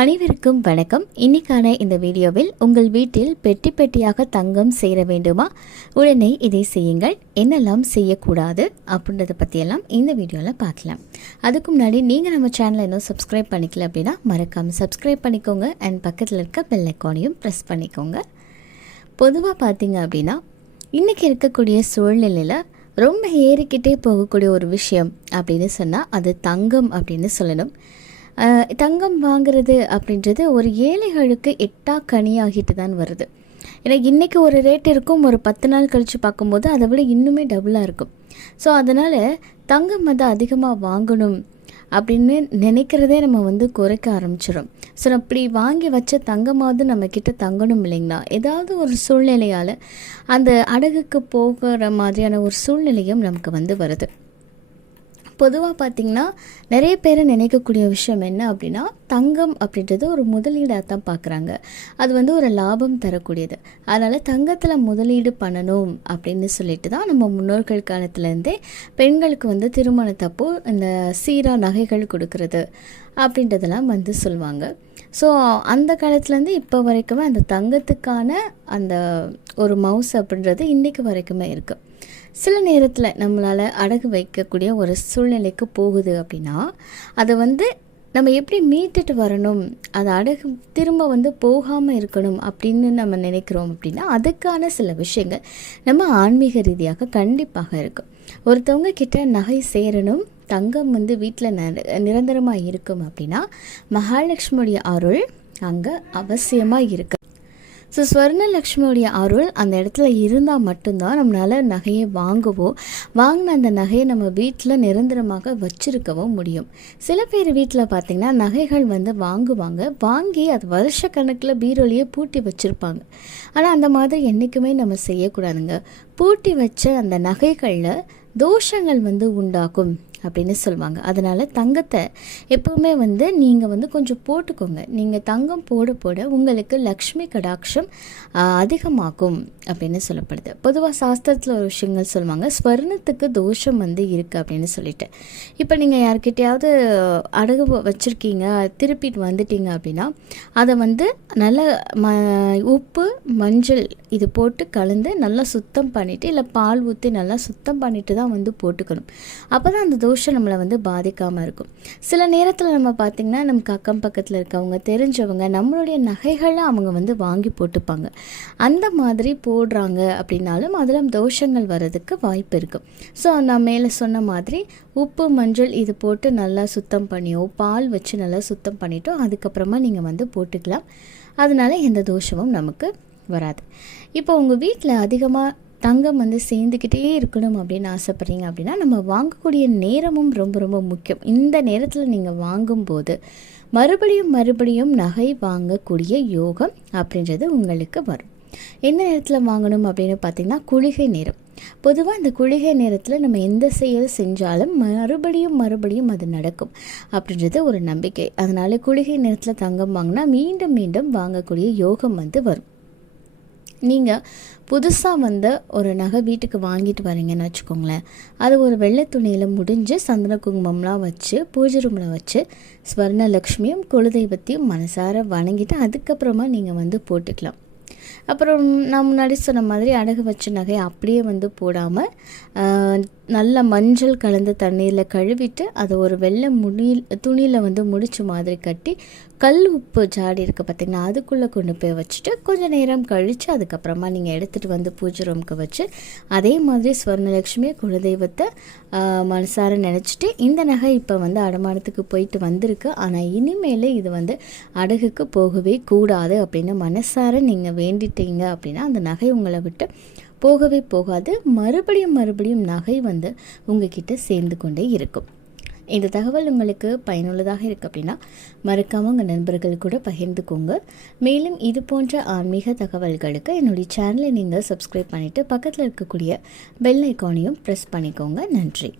அனைவருக்கும் வணக்கம். இன்னைக்கான இந்த வீடியோவில் உங்கள் வீட்டில் பெட்டி பெட்டியாக தங்கம் சேர வேண்டுமா? உடனே இதை செய்யுங்கள். என்னெல்லாம் செய்யக்கூடாது அப்படின்றத பற்றியெல்லாம் இந்த வீடியோவில் பார்க்கலாம். அதுக்கு முன்னாடி நீங்கள் நம்ம சேனலை இன்னும் சப்ஸ்கிரைப் பண்ணிக்கல அப்படின்னா மறக்காமல் சப்ஸ்கிரைப் பண்ணிக்கோங்க. அண்ட் பக்கத்தில் இருக்க பெல் ஐக்கானையும் ப்ரெஸ் பண்ணிக்கோங்க. பொதுவாக பார்த்தீங்க அப்படின்னா இன்றைக்கி இருக்கக்கூடிய சூழ்நிலையில் ரொம்ப ஏறிக்கிட்டே போகக்கூடிய ஒரு விஷயம் அப்படின்னு சொன்னால் அது தங்கம் அப்படின்னு சொல்லணும். தங்கம் வாங்கிறது அப்படின்றது ஒரு ஏழைகளுக்கு எட்டா கனியாகிட்டு தான் வருது. ஏன்னா இன்றைக்கி ஒரு ரேட் இருக்கும், ஒரு 10 நாள் கழித்து பார்க்கும்போது அதை விட இன்னுமே டபுளாக இருக்கும். ஸோ அதனால் தங்கம் வந்து அதிகமாக வாங்கணும் அப்படின்னு நினைக்கிறதே நம்ம குறைக்க ஆரம்பிச்சிடும். ஸோ அப்படி வாங்கி வச்ச தங்கமாவது நம்மக்கிட்ட தங்கணும் இல்லைங்களா? ஏதாவது ஒரு சூழ்நிலையால் அந்த அடகுக்கு போகிற மாதிரியான ஒரு சூழ்நிலையும் நமக்கு வருது. பொதுவாக பார்த்திங்கன்னா நிறைய பேர் நினைக்கக்கூடிய விஷயம் என்ன அப்படின்னா, தங்கம் அப்படின்றது ஒரு முதலீடாக தான் பார்க்குறாங்க. அது ஒரு லாபம் தரக்கூடியது. அதனால் தங்கத்தில் முதலீடு பண்ணணும் அப்படின்னு சொல்லிட்டு தான் நம்ம முன்னோர்கள் காலத்துலேருந்தே பெண்களுக்கு திருமணத்தப்போ இந்த சீரா நகைகள் கொடுக்கறது அப்படின்றதெல்லாம் சொல்லுவாங்க. ஸோ அந்த காலத்துலேருந்து இப்போ வரைக்குமே அந்த தங்கத்துக்கான அந்த ஒரு மவுஸ் அப்படின்றது இன்றைக்கு வரைக்குமே இருக்குது. சில நேரத்தில் நம்மளால் அடகு வைக்கக்கூடிய ஒரு சூழ்நிலைக்கு போகுது அப்படின்னா அதை நம்ம எப்படி மீட்டுட்டு வரணும், அது அடகு திரும்ப போகாமல் இருக்கணும் அப்படின்னு நம்ம நினைக்கிறோம் அப்படின்னா அதுக்கான சில விஷயங்கள் நம்ம ஆன்மீக ரீதியாக கண்டிப்பாக இருக்கும். ஒருத்தவங்க கிட்ட நகை சேரணும், தங்கம் வீட்டில் நிரந்தரமாக இருக்கும் அப்படின்னா மகாலட்சுமியுடைய அருள் அங்கே அவசியமாக இருக்கு. ஸோ ஸ்வர்ணலக்ஷ்மியோடைய அருள் அந்த இடத்துல இருந்தால் மட்டும்தான் நம்மளால் நகையை வாங்கின அந்த நகையை நம்ம வீட்டில் நிரந்தரமாக வச்சுருக்கவும் முடியும். சில பேர் வீட்டில் பார்த்திங்கன்னா நகைகள் வாங்கி அது வருஷ கணக்கில் பீரோலையே பூட்டி வச்சுருப்பாங்க. ஆனால் அந்த மாதிரி என்றைக்குமே நம்ம செய்யக்கூடாதுங்க. பூட்டி வச்ச அந்த நகைகளில் தோஷங்கள் உண்டாகும் அப்படின்னு சொல்லுவாங்க. அதனால் தங்கத்தை எப்போவுமே நீங்கள் கொஞ்சம் போட்டுக்கோங்க. நீங்கள் தங்கம் போட உங்களுக்கு லக்ஷ்மி கடாட்சம் அதிகமாகும் அப்படின்னு சொல்லப்படுது. பொதுவாக சாஸ்திரத்தில் ஒரு விஷயங்கள் சொல்லுவாங்க, ஸ்வர்ணத்துக்கு தோஷம் இருக்குது அப்படின்னு சொல்லிட்டு. இப்போ நீங்கள் யார்கிட்டையாவது அடகு வச்சுருக்கீங்க, திருப்பிட்டு வந்துட்டீங்க அப்படின்னா அதை நல்ல உப்பு மஞ்சள் இது போட்டு கலந்து நல்லா சுத்தம் பண்ணிவிட்டு இல்லை பால் ஊற்றி நல்லா சுத்தம் பண்ணிவிட்டு தான் போட்டுக்கணும். அப்போ தான் அந்த தோஷம் நம்மளை பாதிக்காமல் இருக்கும். சில நேரத்தில் நம்ம பார்த்திங்கன்னா நமக்கு அக்கம் பக்கத்தில் இருக்கவங்க தெரிஞ்சவங்க நம்மளுடைய நகைகளை அவங்க வாங்கி போட்டுப்பாங்க. அந்த மாதிரி போடுறாங்க அப்படின்னாலும் அதில் தோஷங்கள் வர்றதுக்கு வாய்ப்பு இருக்குது. ஸோ நான் மேலே சொன்ன மாதிரி உப்பு மஞ்சள் இது போட்டு நல்லா சுத்தம் பண்ணியோ பால் வச்சு நல்லா சுத்தம் பண்ணிட்டோ அதுக்கப்புறமா நீங்கள் போட்டுக்கலாம். அதனால எந்த தோஷமும் நமக்கு வராது. இப்போ உங்கள் வீட்டில் அதிகமாக தங்கம் சேர்ந்துக்கிட்டே இருக்கணும் அப்படின்னு ஆசைப்பட்றீங்க அப்படின்னா நம்ம வாங்கக்கூடிய நேரமும் ரொம்ப ரொம்ப முக்கியம். இந்த நேரத்தில் நீங்கள் வாங்கும்போது மறுபடியும் நகை வாங்கக்கூடிய யோகம் அப்படின்றது உங்களுக்கு வரும். எந்த நேரத்தில் வாங்கணும் அப்படின்னு பார்த்தீங்கன்னா குளிகை நேரம். பொதுவாக இந்த குளிகை நேரத்தில் நம்ம எந்த செயல் செஞ்சாலும் மறுபடியும் அது நடக்கும் அப்படின்றது ஒரு நம்பிக்கை. அதனால் குளிகை நேரத்தில் தங்கம் வாங்கினா மீண்டும் வாங்கக்கூடிய யோகம் வரும். நீங்கள் புதுசாக ஒரு நகை வீட்டுக்கு வாங்கிட்டு வரீங்கன்னு வச்சுக்கோங்களேன், அது ஒரு வெள்ளை துணியில் முடிஞ்சு சந்தன குங்குமம்லாம் வச்சு பூஜை ரூமில் வச்சு ஸ்வர்ணலக்ஷ்மியும் குலதெய்வத்தையும் மனசார வணங்கிட்டு அதுக்கப்புறமா நீங்கள் போட்டுக்கலாம். அப்புறம் நான் முன்னாடி சொன்ன மாதிரி அடகு வச்ச நகை அப்படியே போடாமல் நல்ல மஞ்சள் கலந்த தண்ணீரில் கழுவிட்டு அதை ஒரு வெள்ளை துணியில் முடிச்சு மாதிரி கட்டி கல் உப்பு ஜாடி இருக்குது பார்த்திங்கன்னா அதுக்குள்ளே கொண்டு போய் வச்சுட்டு கொஞ்சம் நேரம் கழித்து அதுக்கப்புறமா நீங்கள் எடுத்துகிட்டு பூஜை ரூமுக்கு வச்சு அதே மாதிரி ஸ்வர்ணலக்ஷ்மி குலதெய்வத்தை மனசார நினச்சிட்டு இந்த நகை இப்போ அடமானத்துக்கு போயிட்டு வந்திருக்கு, ஆனால் இனிமேல் இது அடகுக்கு போகவே கூடாது அப்படின்னு மனசார நீங்கள் வேண்டிட்டீங்க அப்படின்னா அந்த நகை உங்களை விட்டு போகவே போகாது. மறுபடியும் நகை உங்ககிட்ட சேர்ந்து கொண்டே இருக்கும். இந்த தகவல் உங்களுக்கு பயனுள்ளதாக இருக்குது அப்படின்னா மறக்காமல் உங்கள் நண்பர்கள் கூட பகிர்ந்துக்கோங்க. மேலும் இது போன்ற ஆன்மீக தகவல்களுக்கு என்னுடைய சேனலை நீங்கள் சப்ஸ்கிரைப் பண்ணிவிட்டு பக்கத்தில் இருக்கக்கூடிய பெல் ஐக்கானையும் ப்ரெஸ் பண்ணிக்கோங்க. நன்றி.